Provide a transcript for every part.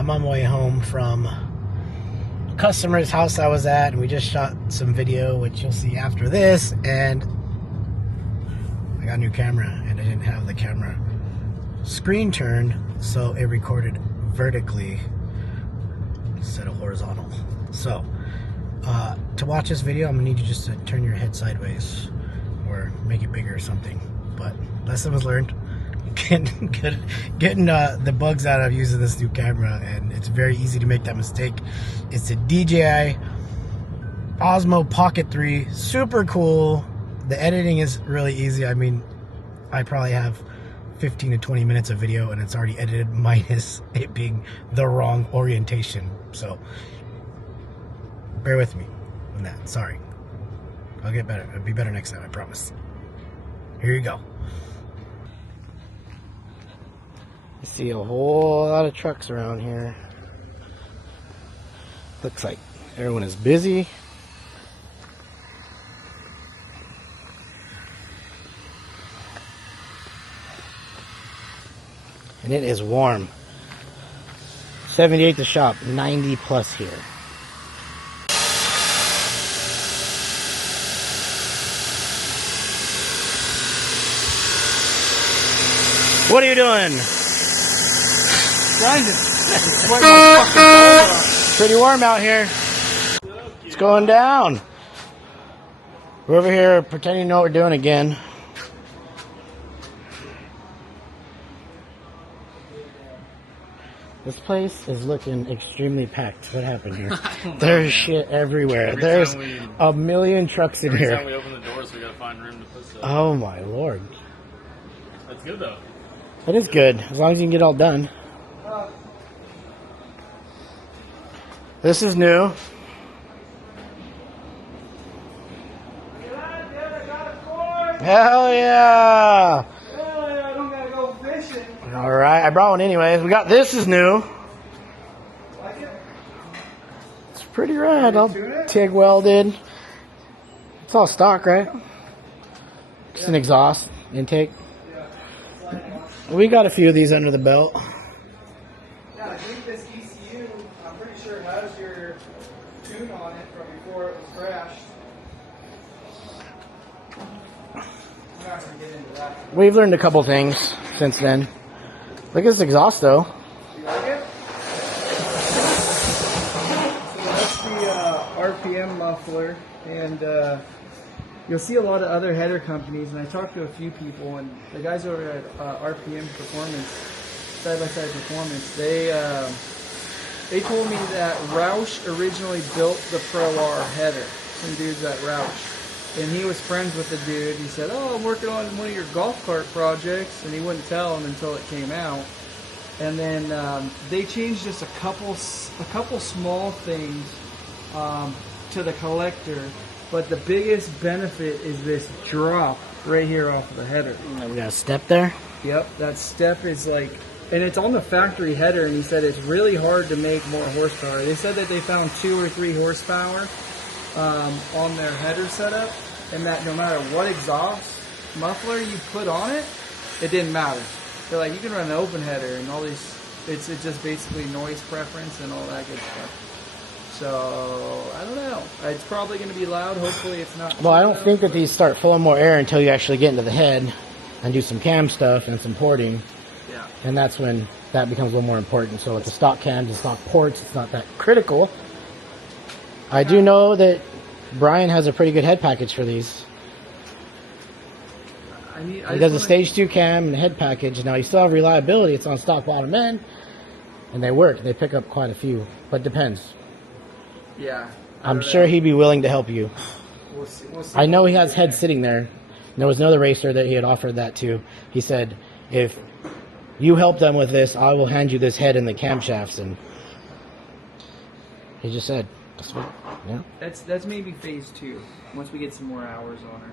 I'm on my way home from a customer's house I was at, and we just shot some video, which you'll see after this. And I got a new camera, and I didn't have the camera screen turned, so it recorded vertically instead of horizontal. So to watch this video, I'm gonna need you just to turn your head sideways or make it bigger or something. But lesson was learned. Getting the bugs out of using this new camera, and it's very easy to make that mistake. It's a DJI Osmo Pocket 3, super cool. The editing is really easy. I mean, I probably have 15 to 20 minutes of video and it's already edited, minus it being the wrong orientation. So bear with me on that. Sorry. I'll get better. It'll be better next time, I promise. Here you go. I see a whole lot of trucks around here. Looks like everyone is busy. And it is warm. 78 to shop, 90 plus here. What are you doing? Trying to sweat my fucking balls off. Pretty warm out here. It's going down. We're over here pretending to know what we're doing again. This place is looking extremely packed. What happened here? There's shit everywhere. There's a million trucks in here. Every time we open the doors, we gotta find room to put stuff. Oh my lord. That's good though. That is good, as long as you can get it all done. This is new. Hell yeah! I don't gotta go fishing. Alright, I brought one anyways. We got this is new. Like it? It's pretty rad. All TIG welded. It's all stock, right? Just an exhaust intake. We got a few of these under the belt. Yeah, I think this ECU, I'm pretty sure has your tune on it from before it was crashed. I'm not gonna get into that. We've learned a couple things since then. Look at this exhaust though. You like it? So that's the RPM muffler, and you'll see a lot of other header companies, and I talked to a few people, and the guys over at RPM Performance, Side-by-Side Performance, they told me that Roush originally built the Pro R header, some dudes at Roush, and he was friends with the dude. He said, oh, I'm working on one of your golf cart projects, and he wouldn't tell him until it came out. And then they changed just a couple small things to the collector. But the biggest benefit is this drop right here off of the header. We got a step there. Yep, that step is like, and it's on the factory header, and he said it's really hard to make more horsepower. They said that they found 2 or 3 horsepower on their header setup, and that no matter what exhaust muffler you put on it, it didn't matter. They're like, you can run an open header and all these, it's just basically noise preference and all that good stuff. So, I don't know. It's probably going to be loud. Hopefully it's not. Well, I don't think that these start pulling more air until you actually get into the head and do some cam stuff and some porting. Yeah. And that's when that becomes a little more important. So with the stock cams and stock ports, it's not that critical. I do know that Brian has a pretty good head package for these. He does a stage 2 cam and head package. Now you still have reliability. It's on stock bottom end. And they work. They pick up quite a few. But depends. Yeah. I'm sure he'd be willing to help you. We'll see. I know he has head sitting there. There was another racer that he had offered that to. He said, if you help them with this, I will hand you this head and the camshafts. And he just said, yeah. That's maybe phase 2, once we get some more hours on her.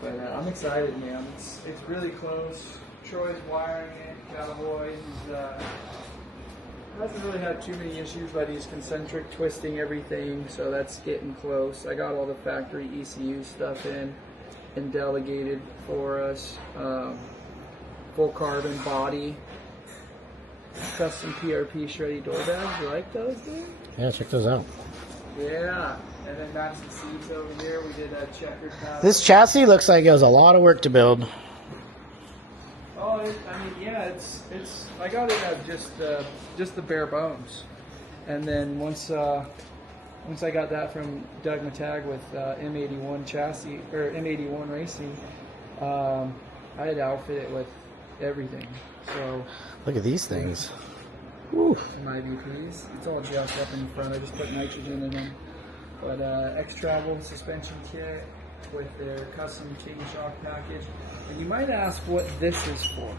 But I'm excited, man. It's really close. Troy's wiring it. Cowboy, he's hasn't really had too many issues, but he's concentric twisting everything, so that's getting close. I got all the factory ECU stuff in and delegated for us. Full carbon body. custom PRP shreddy door bags. You like those, dude? Yeah, check those out. Yeah. And then that's the seats over here. We did a checkered pattern. This chassis looks like it was a lot of work to build. Oh, I mean, yeah, it's. I got it at just the bare bones, and then once I got that from Doug Matag with M81 chassis or M81 Racing, I had to outfit it with everything. So Look at these things. Woo. my VPs, it's all jacked up in the front. I just put nitrogen in them. But X-Travel suspension kit with their custom chain shock package. And you might ask what this is for.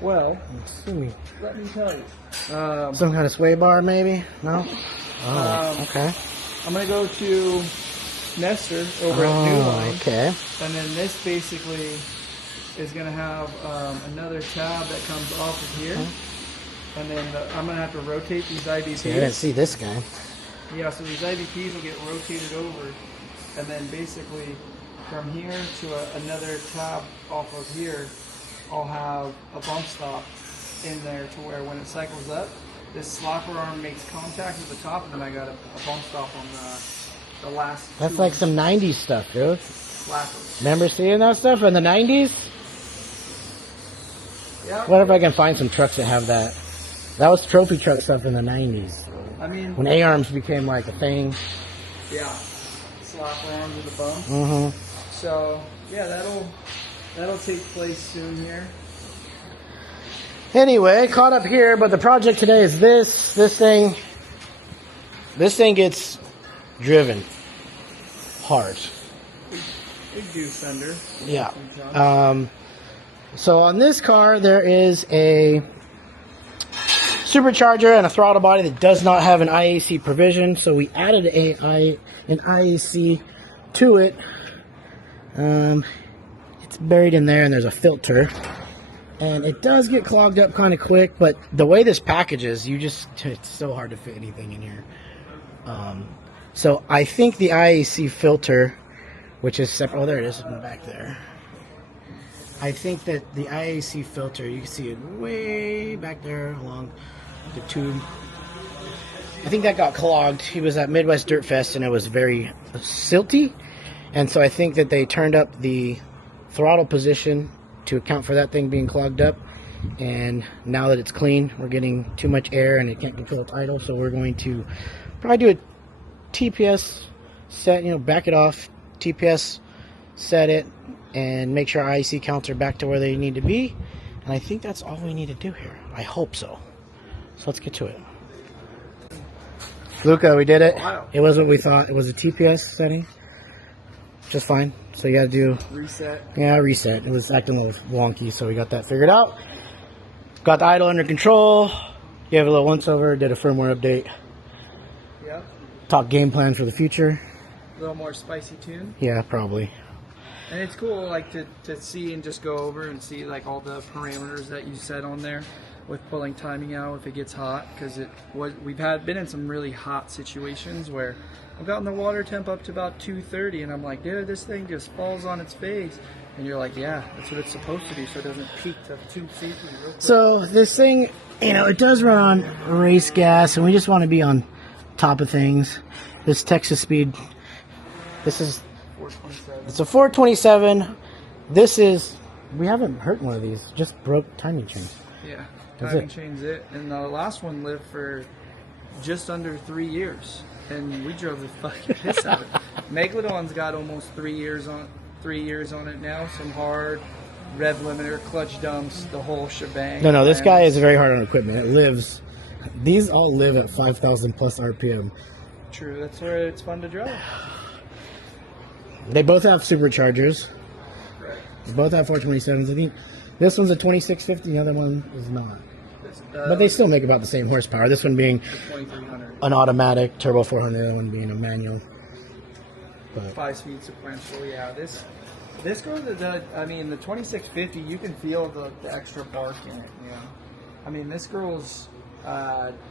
Well, let me tell you. Some kind of sway bar, maybe? No? Oh, okay. I'm going to go to Nestor over at New Line. Okay. And then this basically is going to have another tab that comes off of here. And then I'm going to have to rotate these IVPs. See, I didn't see this guy. Yeah, so these IVPs will get rotated over. And then basically from here to another tab off of here, I'll have a bump stop in there to where when it cycles up, this slapper arm makes contact with the top, and then I got a bump stop on the last. That's like some 90s stuff, dude. Slappers. Remember seeing that stuff in the 90s? Yeah. What if I can find some trucks that have that? That was trophy truck stuff in the 90s. I mean, when A-arms became like a thing. Yeah. Slapper arms with a bump. Mm-hmm. So, yeah, that'll take place soon here. Anyway, caught up here, but the project today is this thing gets driven hard. Big dude fender. Yeah. So on this car, there is a supercharger and a throttle body that does not have an IAC provision, so we added an IAC to it. It's buried in there, and there's a filter. And it does get clogged up kind of quick, but the way this package is, it's so hard to fit anything in here. So I think the IAC filter, which is separate, oh, there it is in the back there. I think that the IAC filter, you can see it way back there along the tube. I think that got clogged. He was at Midwest Dirt Fest, and it was very silty. And so I think that they turned up the throttle position to account for that thing being clogged up, and now that it's clean, we're getting too much air and it can't control its idle, so we're going to probably do a TPS set, back it off, TPS set it, and make sure our IC counts are back to where they need to be. And I think that's all we need to do here. I hope so. So let's get to it. Luca, we did it. Wow. It was what we thought. It was a TPS setting. Just fine. So you gotta do reset. Yeah, reset. It was acting a little wonky, so we got that figured out. Got the idle under control. Gave it a little once over. Did a firmware update. Yep. Talk game plan for the future. A little more spicy tune. Yeah, probably. And it's cool, like to see and just go over and see like all the parameters that you set on there with pulling timing out if it gets hot, because we've been in some really hot situations where I've gotten the water temp up to about 230, and I'm like, dude, this thing just falls on its face. And you're like, yeah, that's what it's supposed to do, so it doesn't peak to 250 real quick. So this thing, it does run on race gas, and we just want to be on top of things. This Texas Speed, this is 427. It's a 427. We haven't hurt one of these, just broke timing chains. Yeah, timing chain's it. And the last one lived for just under 3 years. And we drove the fucking piss out of it. Megalodon's got almost 3 years on it now. Some hard rev limiter, clutch dumps, the whole shebang. No, this guy is very hard on equipment. These all live at 5,000 plus RPM. True, that's where it's fun to drive. They both have superchargers. Right. They both have 427s. I think this one's a 2650, the other one is not. But they still make about the same horsepower. This one being an automatic turbo 400, the other one being a manual. But 5-speed sequential, yeah. This goes the 2650. You can feel the extra bark in it. I mean, this girl's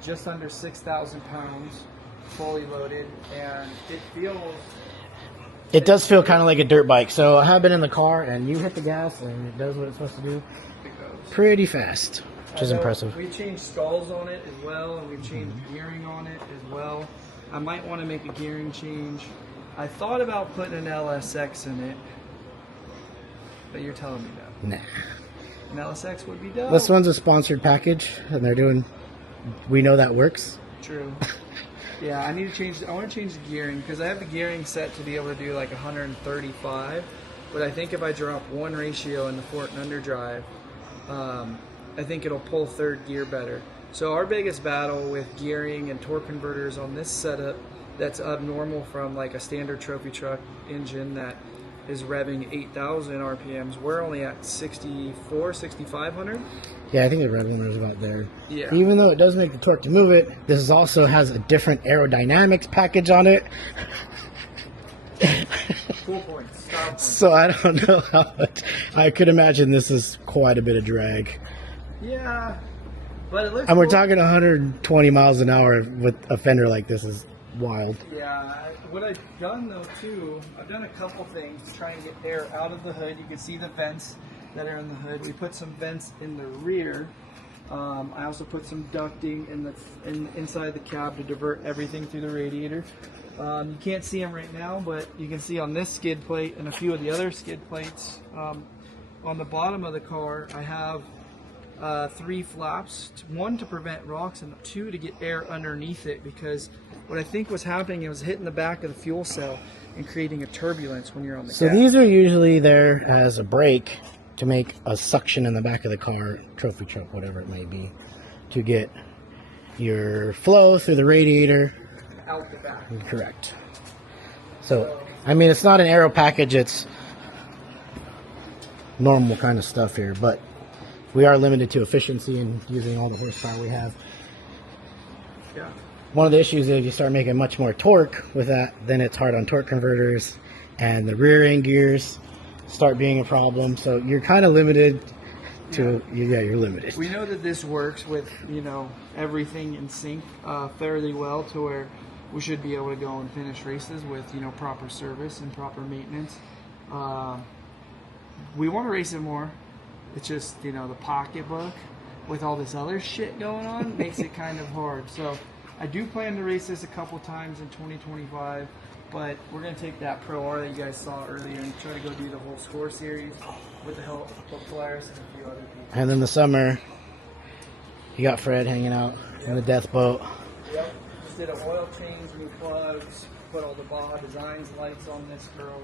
just under 6,000 pounds, fully loaded, and it feels. It does feel kind of like a dirt bike. So I have been in the car, and you hit the gas, and it does what it's supposed to do. Pretty fast. which is impressive. We changed skulls on it as well, and we've changed gearing on it as well. I might want to make a gearing change. I thought about putting an LSX in it, but you're telling me no. Nah. An LSX would be dope. This one's a sponsored package, and they're doing. We know that works. True. Yeah, I need to change. I want to change the gearing because I have the gearing set to be able to do like 135. But I think if I drop one ratio in the Fort and underdrive, I think it'll pull third gear better. So our biggest battle with gearing and torque converters on this setup that's abnormal from like a standard trophy truck engine that is revving 8,000 RPMs. We're only at 64, 6,500. Yeah, I think the red one is about there. Yeah. Even though it does make the torque to move it, this also has a different aerodynamics package on it. Cool points. Style points. So I don't know how much. I could imagine this is quite a bit of drag. Yeah, but it looks. And we're cool. talking 120 miles an hour with a fender like this is wild. Yeah, what I've done though too, I've done a couple things to try and get air out of the hood. You can see the vents that are in the hood. We put some vents in the rear. I also put some ducting inside the cab to divert everything through the radiator. You can't see them right now, but you can see on this skid plate and a few of the other skid plates. On the bottom of the car, I have 3 flaps, 1 to prevent rocks and 2 to get air underneath it, because what I think was happening, it was hitting the back of the fuel cell and creating a turbulence when you're on the So gas. these are usually there as a brake to make a suction in the back of the car, trophy truck, whatever it may be, to get your flow through the radiator. Out the back. Correct. So, I mean, it's not an aero package, it's normal kind of stuff here, but we are limited to efficiency and using all the horsepower we have. Yeah. One of the issues is you start making much more torque with that, then it's hard on torque converters, and the rear end gears start being a problem. So you're kind of limited to, yeah, you're limited. We know that this works with, everything in sync fairly well, to where we should be able to go and finish races with, proper service and proper maintenance. We want to race it more. It's just, the pocketbook with all this other shit going on makes it kind of hard. So I do plan to race this a couple times in 2025, but we're going to take that Pro R that you guys saw earlier and try to go do the whole score series with the help of Polaris and a few other people. And then the summer, you got Fred hanging out in the death boat. Yep. Just did an oil change, new plugs, put all the Baja Designs lights on this girl.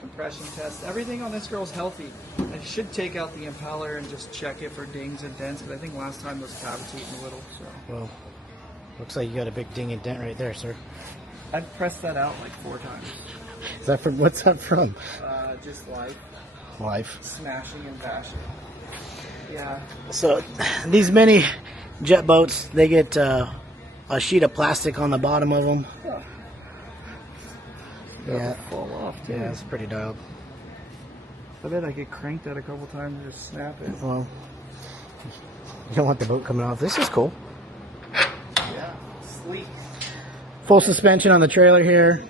Compression test. Everything on this girl's healthy. I should take out the impeller and just check it for dings and dents, because I think last time was cavitating a little. So. Well, looks like you got a big ding and dent right there, sir. I've pressed that out like 4 times. Is that from, what's that from? Just life. Life. Smashing and bashing. Yeah. So these mini jet boats, they get a sheet of plastic on the bottom of them. Oh. Yeah. Fall off too. Yeah, it's pretty dialed. I bet I could crank that a couple times and just snap it. Well, you don't want the boat coming off. This is cool. Yeah. Sleek. Full suspension on the trailer here.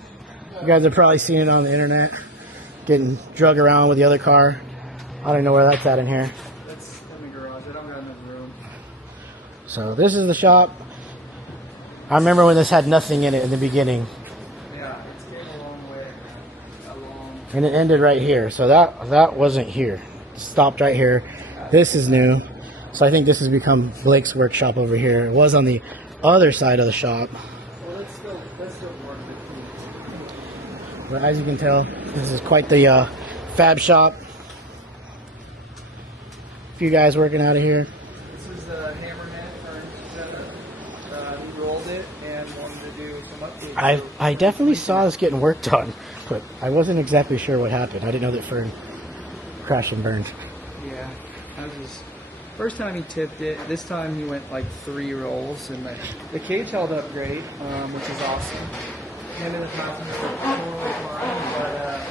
You guys have probably seen it on the internet. Getting drug around with the other car. I don't know where that's at in here. That's in the garage. I don't got enough room. So this is the shop. I remember when this had nothing in it in the beginning. Yeah, it's getting a long way. And it ended right here. So that wasn't here. It stopped right here. This is new. So I think this has become Blake's workshop over here. It was on the other side of the shop. Well, let's still work it. But as you can tell, this is quite the fab shop. A few guys working out of here. This is the Hammerhead furniture. We rolled it and wanted to do some updates. I definitely saw this getting worked on, but I wasn't exactly sure what happened. I didn't know that Fern crashed and burned. Yeah, that was his first time he tipped it. This time he went like 3 rolls, and the cage held up great, which is awesome. Him and the passenger were totally fine, but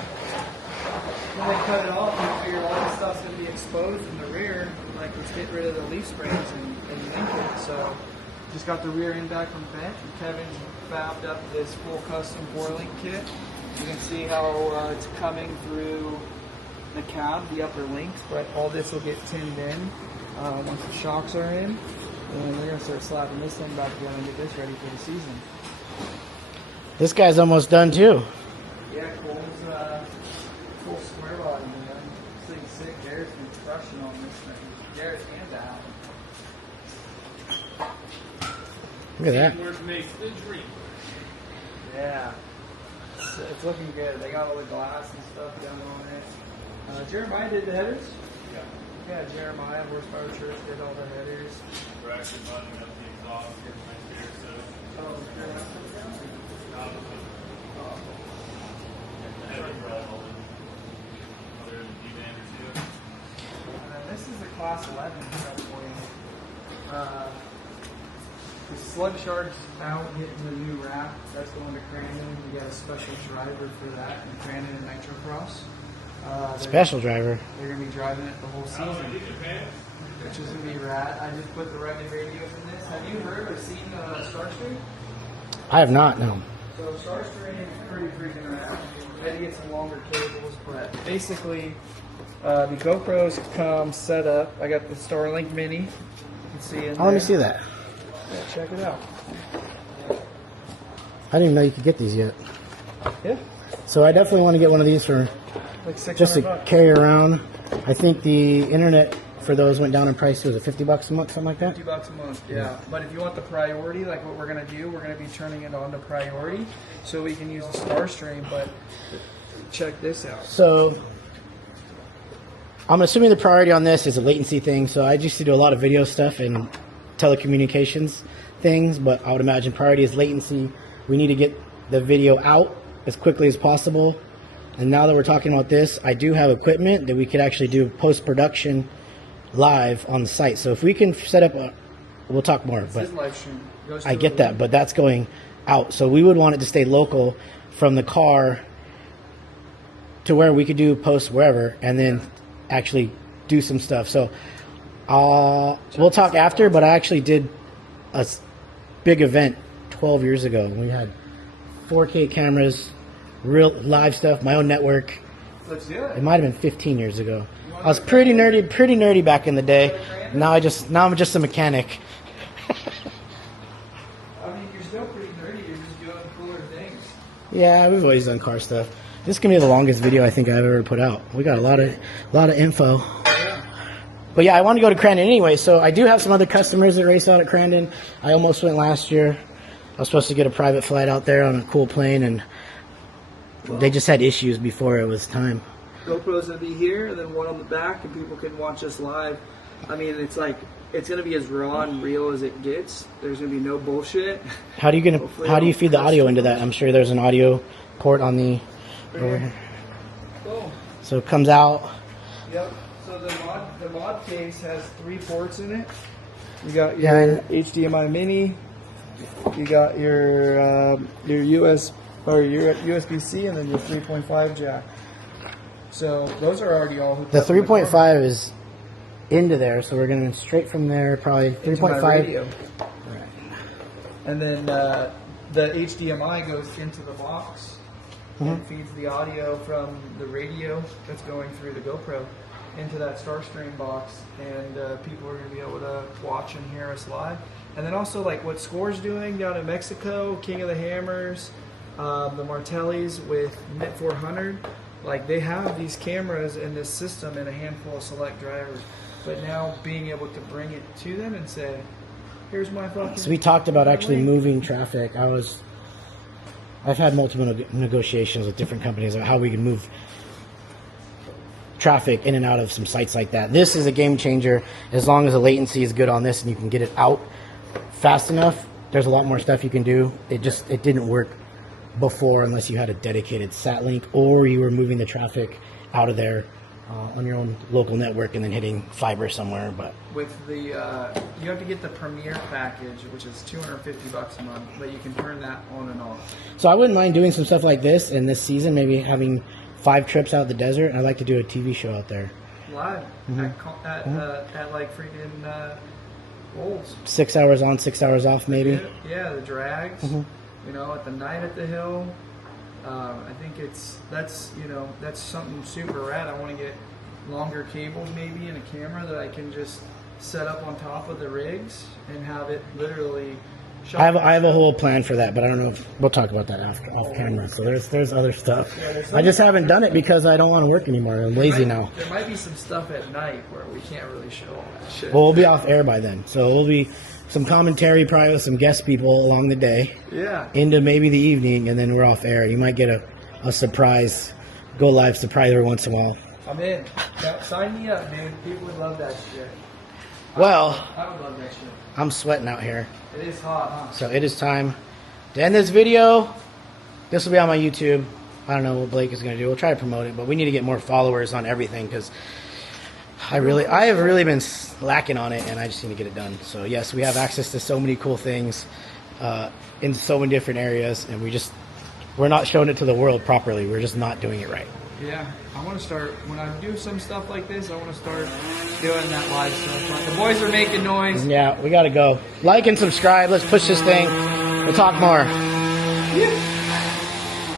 when they cut it off, we figured all this stuff's going to be exposed in the rear. Like, let's get rid of the leaf springs and link it. So just got the rear end back from Bent, and Kevin's fabbed up this full custom 4-link kit. You can see how it's coming through the cab, the upper links, but all this will get tinned in. once the shocks are in. And we're going to start slapping this thing back together and get this ready for the season. This guy's almost done too. Yeah, full square body, man. This thing's sick. Garrett's been crushing on this thing. Garrett and Al. Look at that. Teamwork makes the dream. Yeah. It's looking good. They got all the glass and stuff done on it. Jeremiah did the headers? Yeah, Jeremiah, Horsepower Church did all the headers. We're actually buttoning up the exhaust, getting my gear set up. Oh, good. The header rod all in. Other than D-band or two. This is a Class 11 truck for you. The slug shark's out getting the new wrap. That's going to Crandon. We got a special driver for that in Crandon and Nitrocross. Special driver. They're going to be driving it the whole season, which is going to be rad. I just put the rugged radios in this. Have you heard or seen Starstream? I have not, no. So Starstream is pretty freaking rad. I had to get some longer cables, but basically the GoPros come set up. I got the Starlink Mini. You can see in Oh, let me there. see that. Yeah, check it out. I didn't even know you could get these yet. Yeah, So I definitely want to get one of these for like $600. just to carry around. I think the internet for those went down in price. Was it $50 a month, something like that? $50 a month, yeah. But if you want the priority, like what we're going to do, we're going to be turning it on to priority so we can use the Starstream. But check this out. So I'm assuming the priority on this is a latency thing. So I used to do a lot of video stuff and telecommunications things, but I would imagine priority is latency. We need to get the video out as quickly as possible. And now that we're talking about this, I do have equipment that we could actually do post-production live on the site. So if we can set up we'll talk more, This but is live stream. Goes I to get the- that, but that's going out. So we would want it to stay local from the car to where we could do posts wherever and then actually do some stuff. So we'll talk after, but I actually did a big event 12 years ago. We had 4K cameras, real live stuff, my own network. Let's do It it. might have been 15 years ago. I was pretty nerdy back in the day. Now I'm just a mechanic. I mean, you're still pretty nerdy. You're just doing cooler things. Yeah, we've always done car stuff. This is gonna be the longest video I think I've ever put out. We got a lot of info. But yeah, I want to go to Crandon anyway, so I do have some other customers that race out at Crandon. I almost went last year. I was supposed to get a private flight out there on a cool plane, and they just had issues before it was time. GoPro's gonna be here, and then one on the back, and people can watch us live. I mean, it's gonna be as raw and real as it gets. There's gonna be no bullshit. How do you feed the audio into that? I'm sure there's an audio port on the over here. Cool. So it comes out. Yep. So the mod case has 3 ports in it. You got your HDMI mini. You got your US or your USB-C, and then your 3.5 jack. So those are already all hooked The up in 3.5 is into there, so we're going straight from there, probably into my 3.5. radio. And then the HDMI goes into the box and feeds the audio from the radio that's going through the GoPro into that Starstream box, and people are going to be able to watch and hear us live. And then also like what Score's doing down in Mexico, King of the Hammers, the Martellis with Net 400, like they have these cameras in this system in a handful of select drivers. But now being able to bring it to them and say, here's my fucking... So we talked about actually moving traffic. I've had multiple negotiations with different companies on how we can move traffic in and out of some sites like that. This is a game changer. As long as the latency is good on this and you can get it out fast enough, there's a lot more stuff you can do. It didn't work before unless you had a dedicated sat link or you were moving the traffic out of there on your own local network and then hitting fiber somewhere. But with the you have to get the Premier package, which is $250 a month, but you can turn that on and off. so I wouldn't mind doing some stuff like this in this season, maybe having 5 trips out of the desert. I'd like to do a TV show out there. Live at like freaking Bowls. 6 hours on, 6 hours off, maybe. Yeah, the drags. You know, at the night at the hill. I think that's something super rad. I want to get longer cables maybe and a camera that I can just set up on top of the rigs and have it literally. I have a whole plan for that, but I don't know if we'll talk about that off camera. So there's other stuff. I just haven't done it because I don't want to work anymore. I'm lazy now. There might be some stuff at night where we can't really show all that shit. Well, we'll be off air by then, so it'll be some commentary, probably with some guest people along the day. Yeah. Into maybe the evening, and then we're off air. You might get a surprise, go live surprise every once in a while. I'm in. Sign me up, man. People would love that shit. Well, I would love that shit. I'm sweating out here. It is hot, huh? So it is time to end this video. This will be on my YouTube. I don't know what Blake is going to do. We'll try to promote it, but we need to get more followers on everything because I have really been slacking on it, and I just need to get it done. So yes, we have access to so many cool things in so many different areas, and we're not showing it to the world properly. We're just not doing it right. Yeah, I want to start, when I do some stuff like this, I want to start doing that live stuff. The boys are making noise. Yeah, we got to go. Like and subscribe. Let's push this thing. We'll talk more. Yeah.